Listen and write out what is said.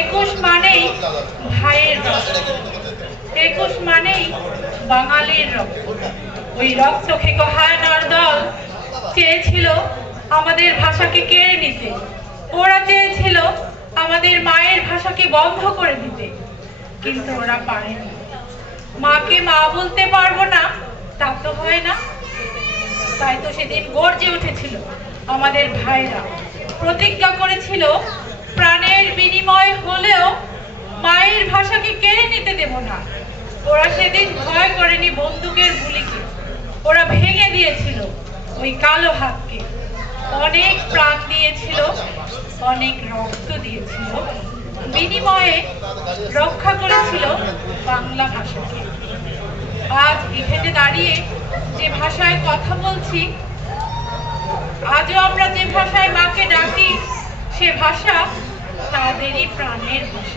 একুশ মানেই ভাইয়ের রক্ত, একুশ মানেই বাঙালির রক্ত। ওই রক্ত খেকো হায়নার দল চেয়েছিল আমাদের ভাষাকে কেড়ে নিতে, ওরা চেয়েছিল আমাদের মায়ের ভাষাকে বন্ধ করে দিতে, কিন্তু ওরা পারেনি। মাকে মা বলতে পারবো না তা তো হয় না। তাই তো সেদিন গর্জে উঠেছিল আমাদের ভাইরা, প্রতিজ্ঞা করেছিল প্রাণের বিনিময় হলেও মায়ের ভাষাকে কেড়ে নিতে দেব না। ওরা সেদিন ভয় করেনি বন্দুকের গুলিকে, ওরা ভেঙে দিয়েছিল ওই কালো হাতকে, অনেক প্রাণ দিয়েছিল, অনেক রক্ত দিয়েছিল, বিনিময়ে রক্ষা করেছিল বাংলা ভাষাকে। আজ এখানে দাঁড়িয়ে যে ভাষায় কথা বলছি, আজও আমরা যে ভাষায় মাকে ডাকি, সে ভাষা তাদেরই প্রাণের ভাষা।